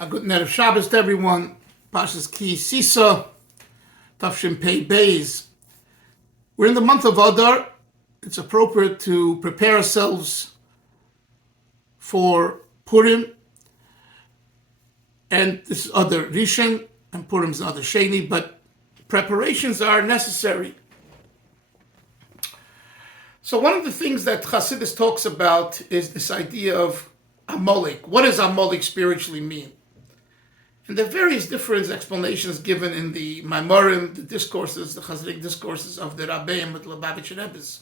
A good night of Shabbos to everyone. Pashas Ki Sisa, Tafshin Pei Beis. We're in the month of Adar. It's appropriate to prepare ourselves for Purim. And this is Adar Rishon, and Purim is Adar Sheni, but preparations are necessary. So one of the things that Chassidus talks about is this idea of Amalek. What does Amalek spiritually mean? And there are various different explanations given in the Maimorim, the discourses, the Chassidic discourses of the Rabbeim with Lubavitch Rebbes.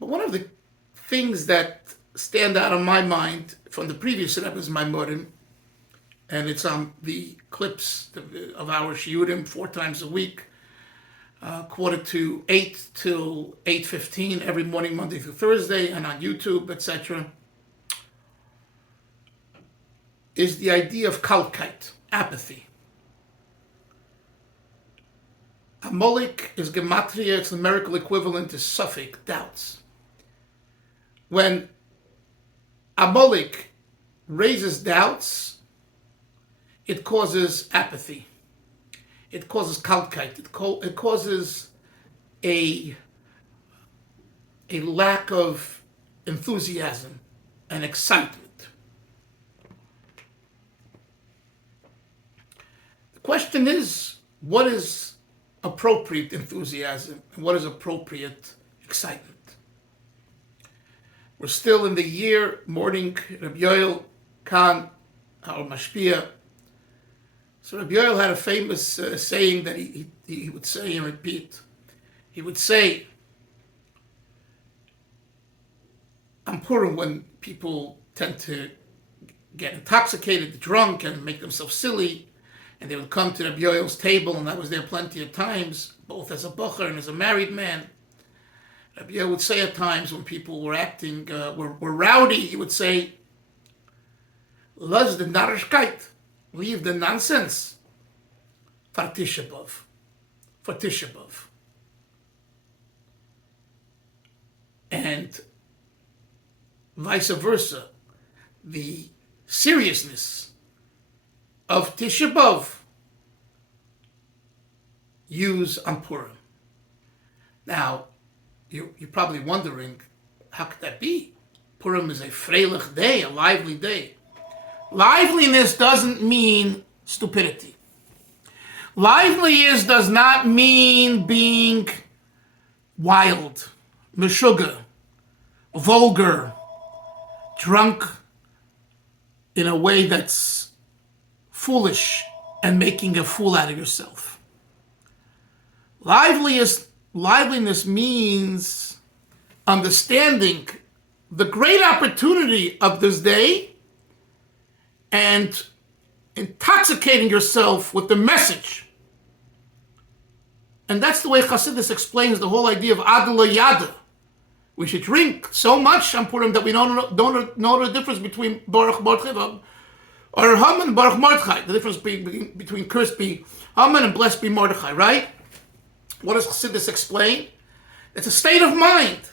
But one of the things that stand out in my mind from the previous Rebbe's Maimorim, and it's on the clips of our Shiurim 4 times a week, 7:45 till 8:15 every morning, Monday through Thursday, and on YouTube, etc., is the idea of kalkite, apathy. Amalek is gematria, its numerical equivalent to suffix, doubts. When Amalek raises doubts, it causes apathy. It causes kalkite. It causes a lack of enthusiasm and excitement. The question is, what is appropriate enthusiasm and what is appropriate excitement? We're still in the year mourning Reb Yoel Khan, our Mashpia. So Reb Yoel had a famous saying that he would say and repeat. He would say, on Purim, when people tend to get intoxicated, drunk, and make themselves silly, and they would come to Reb Yoel's table, and I was there plenty of times, both as a bocher and as a married man. Reb Yoel would say at times when people were acting, were rowdy, he would say, "Lass the narishkeit, leave the nonsense, for Tisha B'Av, for Tisha B'Av." And vice versa, the seriousness of Tisha B'Av use on Purim. Now, you're probably wondering, how could that be? Purim is a freilich day, a lively day. Liveliness doesn't mean stupidity. Liveliness does not mean being wild, meshuggah, vulgar, drunk in a way that's foolish and making a fool out of yourself. Liveliness means understanding the great opportunity of this day and intoxicating yourself with the message. And that's the way Chassidus explains the whole idea of Adar Yada. We should drink so much on Purim that we don't know the difference between Baruch Mordechai or Haman and Baruch Mordechai, the difference between cursed be Haman and blessed be Mordechai, right? What does Chassidus explain? It's a state of mind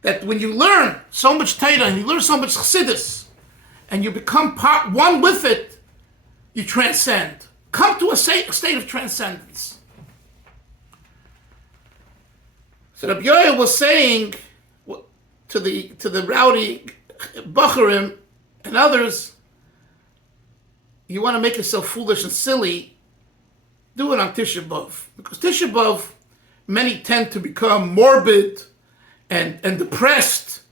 that when you learn so much Torah and you learn so much Chassidus and you become one with it, you transcend. Come to a state of transcendence. So Reb Yoel was saying to the rowdy Bacharim and others, you want to make yourself foolish and silly, do it on Tisha B'Av. Because Tisha B'Av, many tend to become morbid and depressed,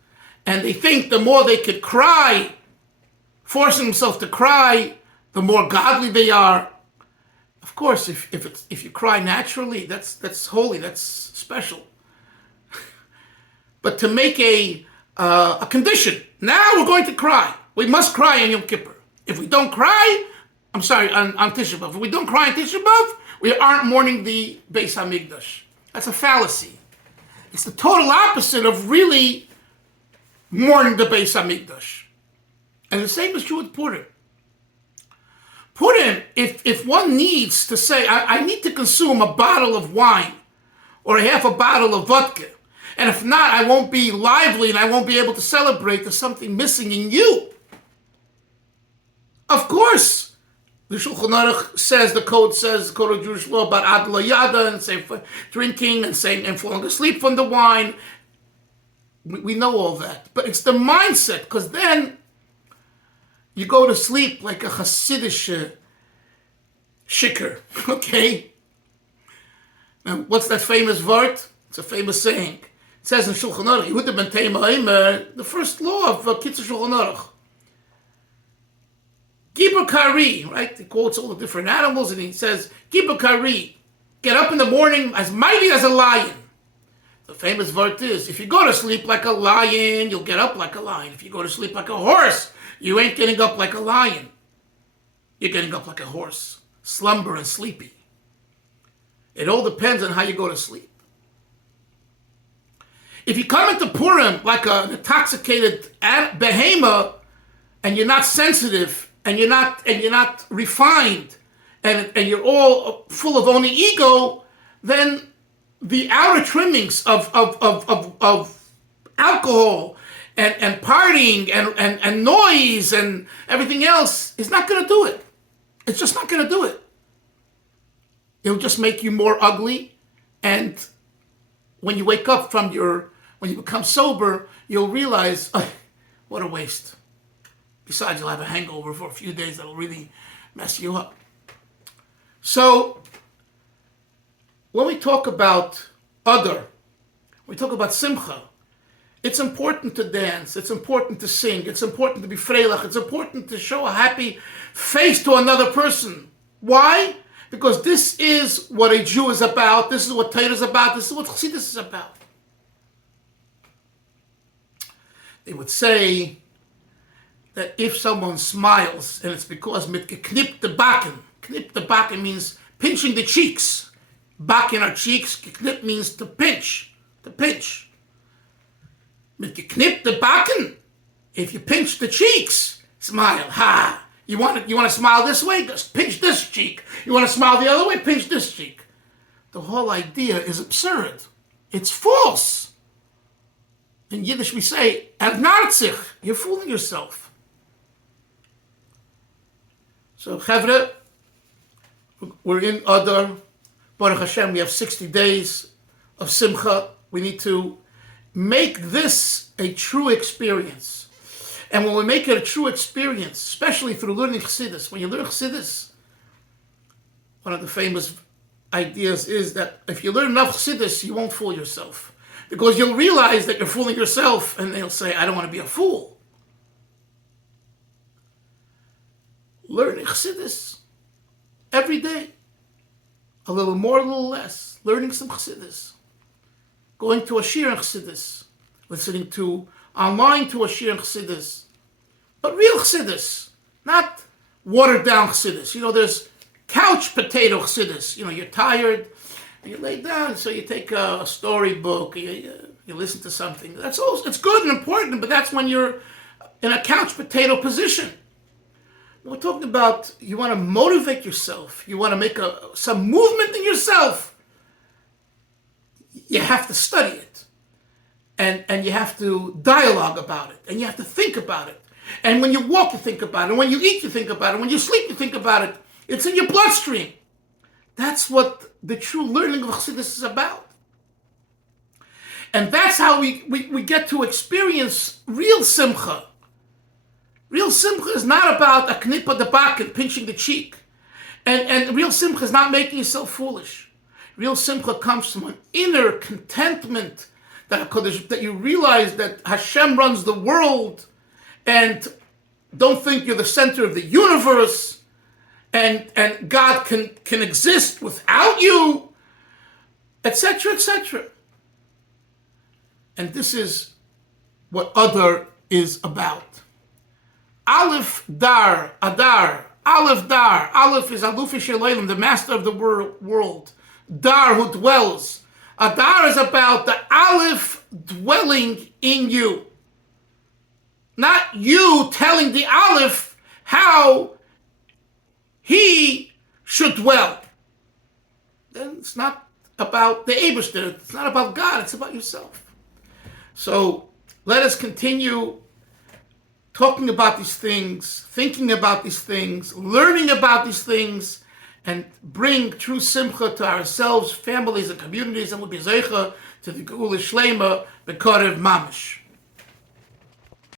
and they think the more they could cry, forcing themselves to cry, the more godly they are. Of course, if you cry naturally, that's holy, that's special. But to make a condition, now we're going to cry. We must cry on Yom Kippur. If we don't cry, on Tisha B'Av. If we don't cry on Tisha B'Av, we aren't mourning the Beis HaMikdash. That's a fallacy. It's the total opposite of really mourning the Beis HaMikdash. And the same is true with Purim. Purim, if one needs to say, I need to consume a bottle of wine or a half a bottle of vodka, and if not, I won't be lively and I won't be able to celebrate, there's something missing in you. Of course, the Shulchan Aruch says, the code of Jewish law about Adla Yada, and say drinking and saying and falling asleep from the wine. We know all that. But it's the mindset, because then you go to sleep like a Hasidic shikr, okay? Now, what's that famous word? It's a famous saying. It says in Shulchan Aruch, Yehuda ben Teimah, the first law of Kitzur Shulchan Aruch. Gibur Kari, right? He quotes all the different animals, and he says, Gibur Kari, get up in the morning as mighty as a lion. The famous word is, if you go to sleep like a lion, you'll get up like a lion. If you go to sleep like a horse, you ain't getting up like a lion. You're getting up like a horse, slumber and sleepy. It all depends on how you go to sleep. If you come into Purim like an intoxicated behemoth, and you're not sensitive, and you're not refined, and you're all full of only ego, then the outer trimmings of alcohol and partying and noise and everything else is not going to do it. It's just not going to do it. It'll just make you more ugly, and when you wake up when you become sober, you'll realize, oh, what a waste. Besides, you'll have a hangover for a few days that'll really mess you up. So, when we talk about Adar, we talk about Simcha, it's important to dance, it's important to sing, it's important to be freilich, it's important to show a happy face to another person. Why? Because this is what a Jew is about, this is what Torah is about, this is what Chassidus is about. They would say that if someone smiles, and it's because mit geknippt the backen. Knip the backen means pinching the cheeks. Backen are cheeks, geknippt means to pinch. To pinch. Mit geknippt the backen. If you pinch the cheeks, smile. Ha! You want to smile this way? Just pinch this cheek. You want to smile the other way? Pinch this cheek. The whole idea is absurd. It's false. In Yiddish we say, "Ernarzich," you're fooling yourself. So, Chevre, we're in Adar. Baruch Hashem, we have 60 days of Simcha. We need to make this a true experience. And when we make it a true experience, especially through learning Chassidus, when you learn Chassidus, one of the famous ideas is that if you learn enough Chassidus, you won't fool yourself. Because you'll realize that you're fooling yourself, and they'll say, I don't want to be a fool. Learning Chassidus every day. A little more, a little less. Learning some Chassidus. Going to a shir in Chassidus. Listening to online to a shir in Chassidus. But real Chassidus. Not watered down Chassidus. You know, there's couch potato Chassidus. You know, you're tired and you lay down, so you take a storybook, you listen to something. That's all. It's good and important, but that's when you're in a couch potato position. We're talking about you want to motivate yourself. You want to make some movement in yourself. You have to study it. And you have to dialogue about it. And you have to think about it. And when you walk, you think about it. And when you eat, you think about it. When you sleep, you think about it. It's in your bloodstream. That's what the true learning of Chassidus is about. And that's how we get to experience real Simcha. Real Simcha is not about a knippa the back and pinching the cheek. And real Simcha is not making yourself foolish. Real Simcha comes from an inner contentment that you realize that Hashem runs the world, and don't think you're the center of the universe, and God can exist without you, etc., etc. And this is what Adar is about. Aleph Dar, Adar, Aleph Dar. Aleph is Alufi Shelayim, the master of the world. Dar, who dwells. Adar is about the Aleph dwelling in you. Not you telling the Aleph how he should dwell. Then it's not about the Eibishter. It's not about God. It's about yourself. So let us continue talking about these things, thinking about these things, learning about these things, and bring true simcha to ourselves, families, and communities, and we'll be zeicha to the Geula Shlema, B'Korev Mamish.